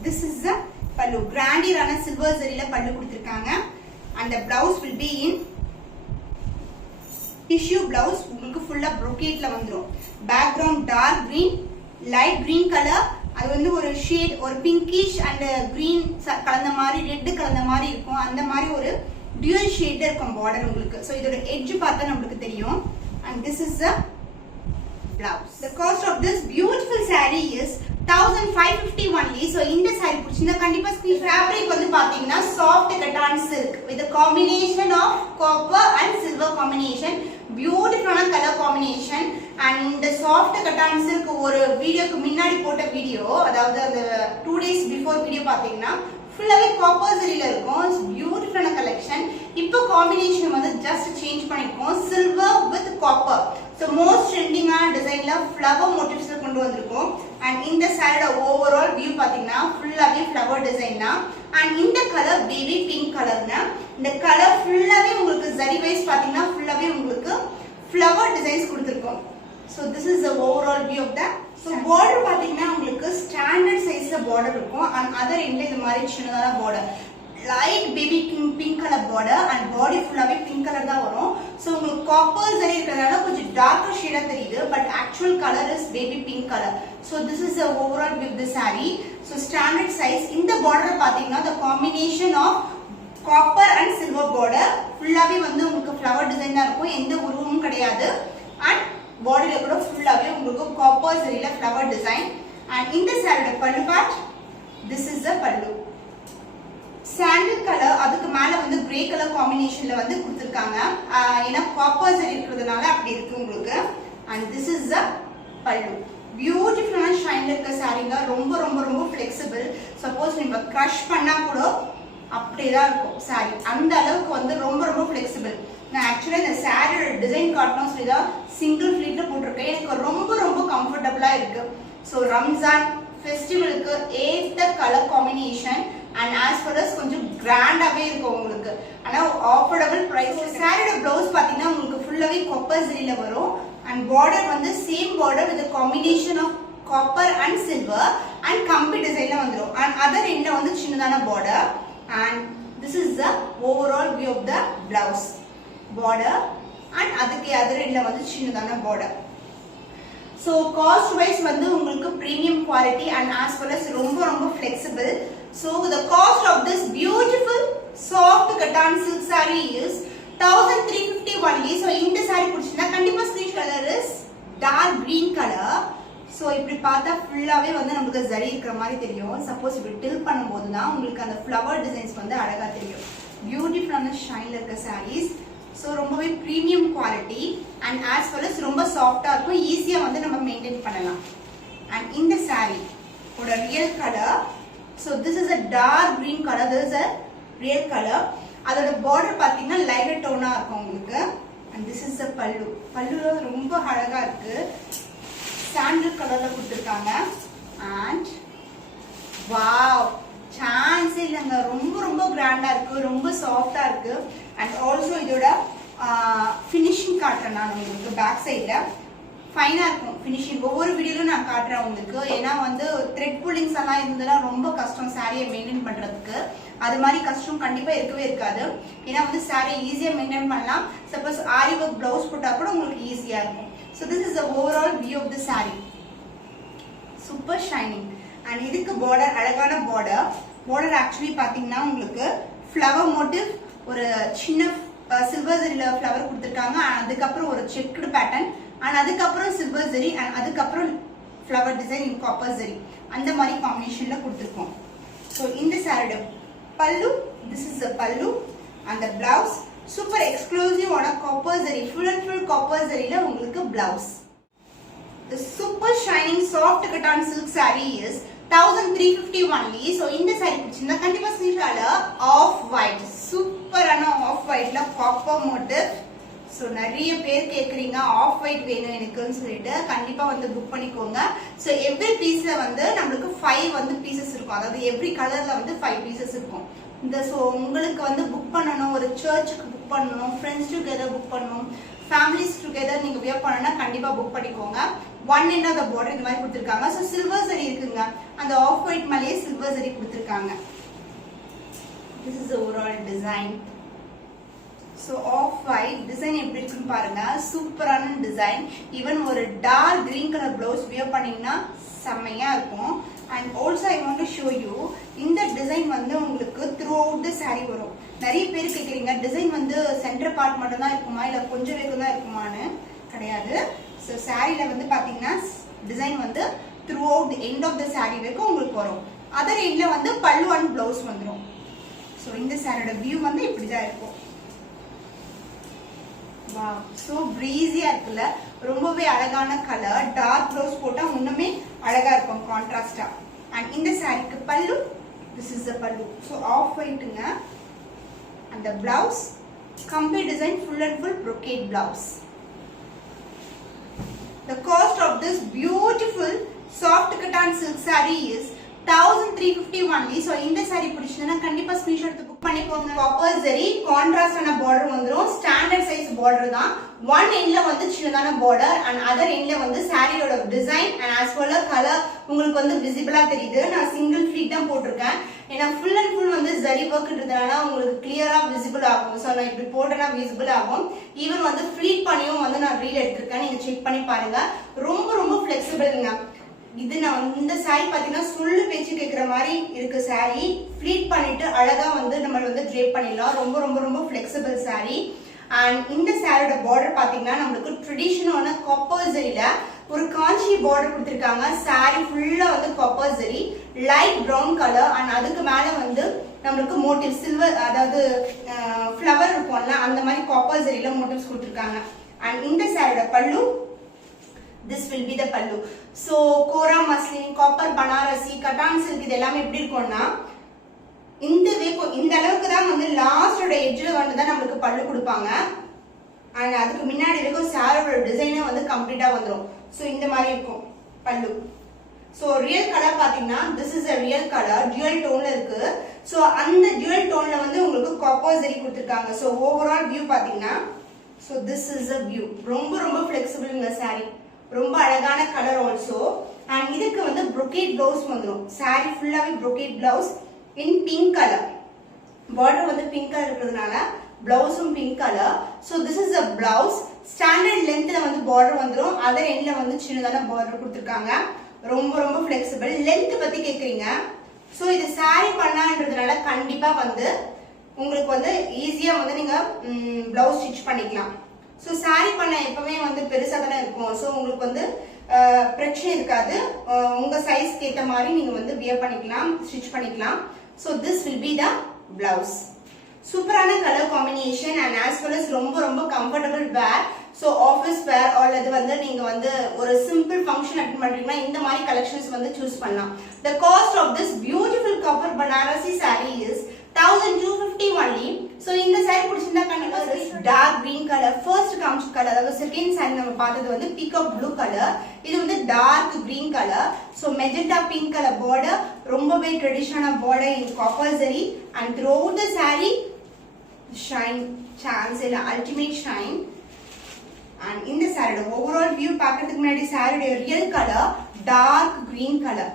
this is the pallu. Grandier silver zariல pallu கொடுத்திருக்காங்க and the blouse will be in tissue blouse. உங்களுக்கு ஃபுல்லா brocade-ல வந்துரும். Background dark green, light green color, அது வந்து ஒரு shade ஒரு pinkish and green கலந்த மாதிரி ரெட் கலந்த மாதிரி இருக்கும். அந்த மாதிரி ஒரு டியூல் ஷேட் இருக்கும் பார்டர் உங்களுக்கு. சோ இதோட எட்ஜ் பார்த்தா நமக்கு தெரியும். and this is the blouse. The cost of this beautiful saree is 1550 only. so இந்த saree பிடிச்சிருந்தா கண்டிப்பா ஸ்கிரீன். ஃபேப்ரிக் வந்து பாத்தீங்கன்னா soft cotton silk with a combination of copper and silver combination. பியூட்டிஃபுல்லான கலர் காம்பினேஷன் அண்ட் இந்த soft கட்டான் silk ஒரு வீடியோக்கு முன்னாடி போட்ட வீடியோ, அதாவது அந்த 2 days பிஃபோர் வீடியோ பாத்தீங்கன்னா ஃபுல்லாவே காப்பர் ஜரியில இருக்கும். பியூட்டிஃபுல்லான கலெக்ஷன். இப்போ காம்பினேஷன் வந்து ஜஸ்ட் சேஞ்ச் பண்ணிருக்கோம், silver with copper. So most ட்ரெண்டிங்கான டிசைன்ல ஃப்ளவர் மோட்டிவ்ஸ்ல கொண்டு வந்திருக்கோம். அண்ட் இந்த சாரியோட ஓவரால் வியூ பாத்தீங்கன்னா ஃபுல்லாவே ஃப்ளவர் டிசைன் தான். அண்ட் இந்த கலர் பேபி பிங்க் கலர்னா இந்த கலர் ஃபுல்லாவே உங்களுக்கு ஜரி வைஸ் பாத்தீங்கன்னா ஃபுல்லாவே உங்களுக்கு ஃப்ளவர் டிசைன்ஸ் கொடுத்திருக்கோம். so this is the overall view of that. so border பாத்தீங்கன்னா உங்களுக்கு ஸ்டாண்டர்ட் சைஸ்ல border இருக்கும் and other end இந்த மாதிரி சின்னதான border, light baby pink color border and body ஃபுல்லாவே pink color தான் வரும். so உங்களுக்கு காப்பர் ஜரி இருக்கறதால கொஞ்சம் darker shade தெரியுது, but actual color is baby pink color. so this is the overall view of the saree. so standard size. இந்த border பாத்தீங்கன்னா the combination of copper and silver border, ஃபுல்லாவே வந்து உங்களுக்கு flower design தான் இருக்கும், எந்த உருவமும் கிடையாது. and பாடியில கூட ஃபுல்லாவே உங்களுக்கு காப்பர் ஜரியில ஃப்ளவர் டிசைன். அண்ட் இந்த சாரியோட பல்லு பார்ட், திஸ் இஸ் த பல்லு. சாண்டல் கலர், அதுக்கு மேல வந்து கிரே கலர் காம்பினேஷன்ல வந்து கொடுத்திருக்காங்க. ஏன்னா காப்பர் ஜரி இருக்கிறதுனால அப்படி இருக்கு உங்களுக்கு. அண்ட் திஸ் இஸ் த பல்லு. பியூட்டிஃபுல்லான ஷைன்ல இருக்க சாரிங்க. ரொம்ப ரொம்ப ரொம்ப ஃபிளெக்சிபிள். சப்போஸ் நீங்க க்ரஷ் பண்ணா கூட அப்படியேதான் இருக்கும் சாரி, அந்த அளவுக்கு வந்து ரொம்ப ரொம்ப ஃபிளெக்சிபிள். நான் ஆக்சுவலா இந்த சாரியோட டிசைன் காட்டணும் சொல்லி தான் சிங்கிள் ஃபிளீட்ல போட்டிருக்கேன். எனக்கு ரொம்ப ரொம்ப கம்ஃபர்டபுளா இருக்கு. ஸோ ரம்ஜான் ஃபெஸ்டிவலுக்கு ஏத்த colour combination and as well as கொஞ்சம் கிராண்டாவே இருக்கும் உங்களுக்கு. ஆனா ஆஃபர்டபுள் பிரைஸ். சாரியோட பிளவுஸ் பாத்தீங்கன்னா உங்களுக்கு ஃபுல்லாவே காப்பர் ஜரியில வரும் அண்ட் பார்டர் வந்து same border with combination of copper and silver and கம்பி டிசைன்ல வந்துடும். அண்ட் அதர் எண்ட்ல வந்து சின்னதான பார்டர். and this is the overall view of the blouse border and அதுக்கு other endல வந்து சின்னதான border. so cost wise வந்து உங்களுக்கு premium quality and as well as ரொம்ப ரொம்ப flexible. so the cost of this beautiful soft cotton silk saree is 1350 only. So இந்த saree பிடிச்சிருந்தா கண்டிப்பா screenshot. Colour is dark green colour. So இப்படி பார்த்தா ஃபுல்லாகவே வந்து நமக்கு ஜரி இருக்கிற மாதிரி தெரியும். சப்போஸ் இப்படி டில் பண்ணும்போது தான் உங்களுக்கு அந்த ஃப்ளவர் டிசைன்ஸ் வந்து அழகாக தெரியும். பியூட்டிஃபுல்லான ஷைனில் இருக்க சாரீஸ். ஸோ ரொம்பவே premium quality and as well as ரொம்ப சாஃப்டாக இருக்கும். ஈஸியாக வந்து நம்ம மெயின்டைன் பண்ணலாம். அண்ட் இந்த சாரீ ஓட real colour. So this is a dark green colour. This is a real colour. அதோட பார்டர் பார்த்தீங்கன்னா லைட் டோனாக இருக்கும் உங்களுக்கு. அண்ட் திஸ் இஸ் அ பல்லு. பல்லு ரொம்ப அழகாக இருக்கு. சாண்டல் கலர்ல கொடுத்துருக்காங்க. அண்ட் வாவ், சான்ஸ் இல்லைங்க, ரொம்ப ரொம்ப கிராண்டா இருக்கு, ரொம்ப சாஃப்டா இருக்கு. அண்ட் ஆல்சோ இதோட ஃபினிஷிங் காட்டுறேன் நான் உங்களுக்கு. பேக் சைட்ல ஃபைனா இருக்கும் ஃபினிஷிங். ஒவ்வொரு வீடியோலும் நான் காட்டுறேன் உங்களுக்கு. ஏன்னா வந்து த்ரெட் புல்லிங்ஸ் எல்லாம் இருந்ததுன்னா ரொம்ப கஷ்டம் சாரியை மெயின்டைன் பண்றதுக்கு. அது மாதிரி கஷ்டம் கண்டிப்பா இருக்கவே இருக்காது. ஏன்னா வந்து சாரியை ஈஸியா மெயின்டைன் பண்ணலாம். சப்போஸ் ஆரி ஒர்க் பிளவுஸ் போட்டா கூட உங்களுக்கு ஈஸியா இருக்கும். So this is the overall view of the saree. Super shining. And இதுக்கு border அழகான border. Border actually பாத்தீங்கன்னா உங்களுக்கு flower motif, ஒரு சின்ன சில்வர் ஜரியில flower கொடுத்திருக்காங்க. அதுக்கப்புறம் ஒரு checked pattern, and அதுக்கப்புறம் சில்வர் ஜரி, and அதுக்கப்புறம் flower design in copper zari. அந்த மாதிரி காம்பினேஷன்ல கொடுத்திருக்கோம். So இந்த saree pallu, this is the pallu, and the blouse super exclusive on a copper zari, full and full copper zari la உங்களுக்கு blouse. The super shining soft cotton silk saree is 1350 only. So இந்த saree பிடிச்சிருந்தா கண்டிப்பா screenshot. Of white, சூப்பரான of ஒயிட்ல copper motive. So நிறைய பேர் கேட்குறீங்க of white வேணும் எனக்குன்னு சொல்லிட்டு கண்டிப்பா வந்து புக் பண்ணிக்கோங்க. ஸோ எவ்ரி பீஸ்ல வந்து நம்மளுக்கு 5 வந்து பீசஸ் இருக்கும். அதாவது எவ்ரி கலர்ல வந்து 5 பீசஸ் இருக்கும். இந்த ஸோ உங்களுக்கு வந்து புக் பண்ணணும், ஒரு சர்ச்சுக்கு புக் பண்ணணும், ஃப்ரெண்ட்ஸ் டுகெதர் புக் பண்ணணும், ஃபேமிலிஸ் டுகெதர் நீங்க வியர் பண்ணணும்னா கண்டிப்பா புக் பண்ணிக்கோங்க. One end of the border இந்த மாதிரி கொடுத்துருக்காங்க. ஸோ சில்வர் சரி இருக்குங்க, அந்த ஆஃப் ஒயிட் மேலேயே சில்வர் சரி கொடுத்துருக்காங்க. This is overall design. So off white design எப்படி இருக்குன்னு பாருங்க. சூப்பரான டிசைன். ஈவன் ஒரு dark green colour blouse wear பண்ணீங்கன்னா செம்மையா இருக்கும். And also I want to show you, இந்த டிசைன் வந்து உங்களுக்கு த்ரூ அவுட் தி சாரி வரும். நிறைய பேர் கேட்குறீங்க டிசைன் வந்து சென்டர் பார்ட் மட்டும் தான் இருக்குமா இல்லை கொஞ்சம் வேகம் தான் இருக்குமான்னு. கிடையாது. ஸோ சாரியில வந்து பாத்தீங்கன்னா டிசைன் வந்து throughout end of the sari வரைக்கும் உங்களுக்கு வரும். அதர் எண்ட்ல வந்து பல்லு அண்ட் பிளவுஸ் வந்துடும். ஸோ இந்த சாரியோட வியூ வந்து இப்படிதான் இருக்கும். வாவ், சோ பிரீஸியா இருக்குல்ல, ரொம்பவே அழகான கலர். டார்க் ப்ளவுஸ் போட்டா இன்னுமே அழகா இருக்கும் கான்ட்ராஸ்டா. அண்ட் இந்த சாரிக்கு பல்லு, this is the pallu. So off ஒயிட்டுங்க. அந்த blouse complete design full and full brocade blouse. The cost of this beautiful soft cotton silk saree is 1350 only. So இந்த saree பிடிச்சதுன்னா கண்டிப்பா ஸ்கிரீன்ஷாட் எடுத்து புக் பண்ணிக்கோங்க. காப்பர் ஜரி கான்ட்ராஸ்டான பார்டர் வந்துரும். ஸ்டாண்டர்ட் சைஸ் பார்டர் தான். One எண்ட்ல வந்து சின்னதான பார்டர் அண்ட் அதர் எண்ட்ல வந்து சாரியோட design and as well as colour உங்களுக்கு வந்து விசிபிளா தெரியுது. நான் சிங்கிள் ஃபிளீட் தான் போட்டிருக்கேன். ஏன்னா ஃபுல் அண்ட் ஃபுல் வந்து ஜரி ஒர்க்ன்றதுனால உங்களுக்கு கிளியரா விசிபிள் ஆகும். ஸோ நான் இப்படி போட்டேன்னா விசிபிள் ஆகும். ஈவன் வந்து ஃபிளீட் பண்ணியும் வந்து நான் ரீல் எடுத்திருக்கேன். நீங்க செக் பண்ணி பாருங்க. ரொம்ப ரொம்ப ஃபிளெக்சிபிள்ங்க. இது நான் இந்த சாரி பாத்தீங்கன்னா சொல்லு பேச்சு கேட்கிற மாதிரி இருக்கு. சாரி ஃபிளீட் பண்ணிட்டு அழகா வந்து நம்ம வந்து ட்ரேப் பண்ணிடலாம். ரொம்ப ரொம்ப ரொம்ப ஃபிளெக்சிபிள் சாரி. அண்ட் இந்த சாரியோட பார்டர் பாத்தீங்கன்னா நம்மளுக்கு ட்ரெடிஷனலான காப்பர் ஜரியில ஒரு காஞ்சி பார்டர் கொடுத்திருக்காங்க. சாரி ஃபுல்லா வந்து copper zari, light brown colour. And அதுக்கு மேல வந்து நம்மளுக்கு மோட்டிவ் சில்வர், அதாவது ஃபிளவர் இருக்கும்ல அந்த மாதிரி காப்பர் ஜரியில மோட்டிவ்ஸ் கொடுத்திருக்காங்க. அண்ட் இந்த சாரியோட பல்லு, this will be the pallu. So kora muslin, copper banarasi, cotton silk இது எல்லாமே எப்படி இருக்கும்னா இந்த அளவுக்கு தான் வந்து லாஸ்டோட எட்ஜ்ல வந்து தான் நமக்கு பல்லு கொடுப்பாங்க. அண்ட் அதுக்கு முன்னாடி வரைக்கும் சாரோட டிசைனே வந்து கம்ப்ளீட்டா வந்துடும். ஸோ இந்த மாதிரி இருக்கும் பல்லு. ஸோ ரியல் கலர் பாத்தீங்கன்னா this is a real color, dual டோன்ல இருக்கு. ஸோ அந்த dual டோன்ல வந்து உங்களுக்கு காப்பர் ஜரி கொடுத்திருக்காங்க. ஸோ ஓவரால் வியூ பாத்தீங்கன்னா so this is a view. ரொம்ப ரொம்ப ஃபிளெக்சிபிள்ங்க சாரி. ரொம்ப அழகான கலர் ஆல்சோ. அண்ட் இதுக்கு வந்து brocade blouse வந்துடும். சாரி ஃபுல்லாவே brocade blouse in pink color. Border வந்து பிங்க் கலர் இருக்கிறதுனால பிளவுஸும் pink colour. So this is a blouse. Standard லென்த்ல வந்து பார்டர் வந்துடும். அதர் எண்ட்ல வந்து சின்னதான பார்டர் கொடுத்துருக்காங்க. ரொம்ப ரொம்ப ஃபிளெக்சிபிள். லென்த் பத்தி கேக்குறீங்க. ஸோ இது சாரி பண்ணான்றதுனால கண்டிப்பா வந்து உங்களுக்கு வந்து ஈஸியா வந்து நீங்க பிளவுஸ் ஸ்டிச் பண்ணிக்கலாம். ஸோ சாரி பண்ண எப்பவுமே வந்து பெருசா தானே இருக்கும். ஸோ உங்களுக்கு வந்து பிரச்சனை இருக்காது. உங்க சைஸ்க்கு ஏற்ற மாதிரி நீங்க வந்து வியர் பண்ணிக்கலாம், ஸ்டிச் பண்ணிக்கலாம். So this will be the blouse. சூப்பரான colour combination and as well as ரொம்ப ரொம்ப comfortable wear. So office wear அல்லது வந்து நீங்க வந்து ஒரு சிம்பிள் ஃபங்க்ஷன் அட்டெண்ட் பண்றீங்கன்னா இந்த மாதிரி கலெக்ஷன்ஸ் வந்து சூஸ் பண்ணலாம். The cost of this beautiful copper Banarasi saree is 1250 only. So இந்த saree பிடிச்சிருந்தா கண்டிப்பா dark green color, first காமிச்ச கலர், அதாவது செகண்ட் saree நம்ம பார்த்தது வந்து peacock blue color, இது வந்து dark green color. So magenta pink color border, ரொம்பவே traditional border in copper zari and throughout the saree shine chance இல்ல ultimate shine. And in the saree overall view பார்க்கிறதுக்கு முன்னாடி saree real colour dark green color,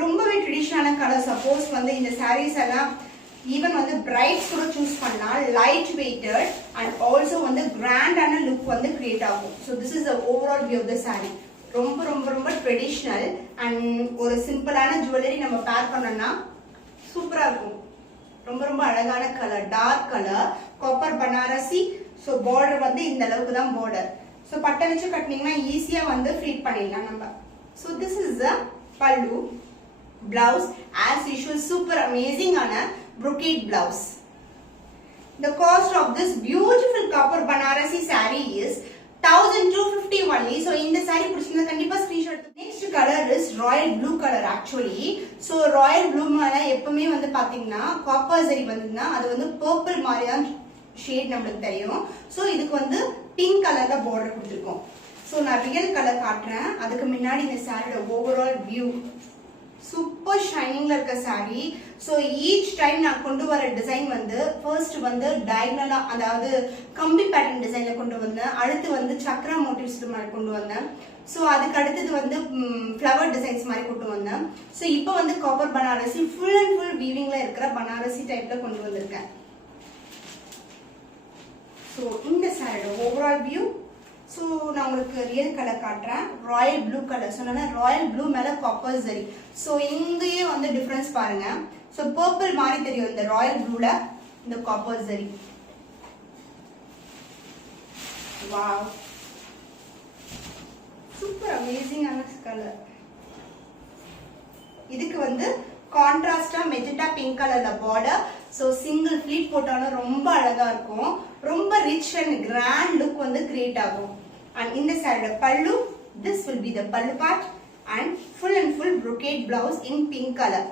ரொம்பவே ட்ரெடிஷனலான colour. Suppose வந்து இந்த sarees எல்லாம் even வந்து brides கூட சூஸ் பண்ணலாம். லைட் வெயிட்டட் அண்ட் ஆல்சோ வந்து கிராண்டான லுக் வந்து கிரியேட் ஆகும். So this is the overall view of the saree. ரொம்ப ரொம்ப ரொம்ப ட்ரெடிஷனல் அண்ட் ஒரு சிம்பிளான ஜுவல்லரி நம்ம பேர் பண்ணோம்னா சூப்பரா இருக்கும். ரொம்ப ரொம்ப அழகான colour, dark colour, copper Banarasi. So border வந்து இந்த அளவுக்கு தான் பார்டர். ஸோ பட்டை வச்சு கட்டினீங்கன்னா ஈஸியா வந்து ஃப்ளீட் பண்ணிடலாம் நம்ம. ஸோ திஸ் இஸ் த பல்லு. Blouse as usual super amazing on a brocade blouse. The cost of this beautiful copper Banarasi saree is 1250 only. So in the saree பிடிச்சிருந்தா கண்டிப்பா screenshot. Next color is royal blue color actually. So royal blue மேல எப்பவுமே வந்து பாத்தீங்கன்னா copper சரி வந்துன்னா அது வந்து purple மாதிரி தான் ஷேட் நமக்கு தெரியும். So இதுக்கு வந்து பிங்க் கலர்ல border கொடுத்திருக்கோம். So நான் ரியல் கலர் காட்டுறேன். அதுக்கு முன்னாடி இந்த சாரியோட ஓவரால் வியூ சூப்பர் ஷைனிங்ல இருக்க சாரி. ஸோ ஈச் டைம் நான் கொண்டு வர டிசைன் வந்து ஃபர்ஸ்ட் வந்து டயகனலா, அதாவது கம்பி பேட்டர்ன் டிசைன்ல கொண்டு வந்தேன். அடுத்து வந்து சக்ரா மோட்டிவ்ஸ் மாதிரி கொண்டு வந்தேன். ஸோ அதுக்கு அடுத்தது வந்து ஃப்ளவர் டிசைன்ஸ் மாதிரி கொண்டு வந்தேன். ஸோ இப்போ வந்து copper Banarasi full and full வீவிங்ல இருக்கிற பனாரசி டைப்ல கொண்டு வந்திருக்கேன். ஸோ இந்த சாரியோட ஓவரால் வியூ. ஸோ நான் உங்களுக்கு ரியல் கலர் காட்டுறேன். ராயல் ப்ளூ கலர் சொன்னா ராயல் ப்ளூ மேல காப்பர் சரி. ஸோ இங்கேயே வந்து டிஃபரன்ஸ் பாருங்க. ஸோ பர்பிள் மாதிரி தெரியும் இந்த ராயல் ப்ளூல இந்த காப்பர் சரி. வாவ், சூப்பர் அமேசிங்கான கலர். இதுக்கு வந்து கான்ட்ராஸ்டா மெஜெண்டா பிங்க் கலர்ல பார்டர். ஸோ சிங்கிள் ஃபிளீட் போட்டாலும் ரொம்ப அழகா இருக்கும். ரொம்ப ரிச் அண்ட் கிராண்ட் லுக் வந்து கிரியேட் ஆகும். And in the saree pallu, this will be the pallu part and full brocade blouse in pink color.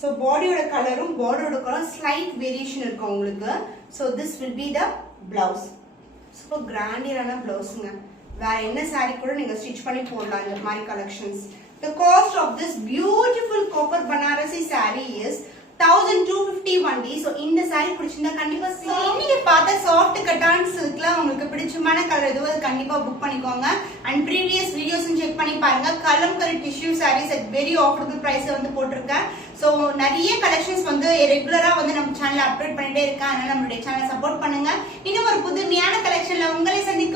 So body oda colorum border oda color slight variation irukku ungalku. So this will be the blouse. Super grand ana blouse nga. Vera enna saree kuda neenga stitch panni podala indha mari collections. The cost of this beautiful copper Banarasi saree is 1250 only. So இந்த saree பிடிச்சிருந்தா கண்டிப்பா இன்னைக்கு பார்த்த soft கட்டான் சில்க்ல உங்களுக்கு பிடிச்சமான colour எதுவோ அது கண்டிப்பா புக் பண்ணிக்கோங்க. அண்ட் ப்ரீவியஸ் வீடியோஸும் செக் பண்ணி பாருங்க. Kalamkari tissue sarees at very affordable price வந்து போட்டிருக்கேன். ஸோ நிறைய கலெக்ஷன்ஸ் வந்து ரெகுலரா வந்து நம்ம சேனல்ல அப்டேட் பண்ணிட்டே இருக்கேன். அதனால நம்மளுடைய சேனலை சப்போர்ட் பண்ணுங்க. இன்னும் ஒரு புதுமையான கலெக்ஷன்ல உங்களை சந்திக்க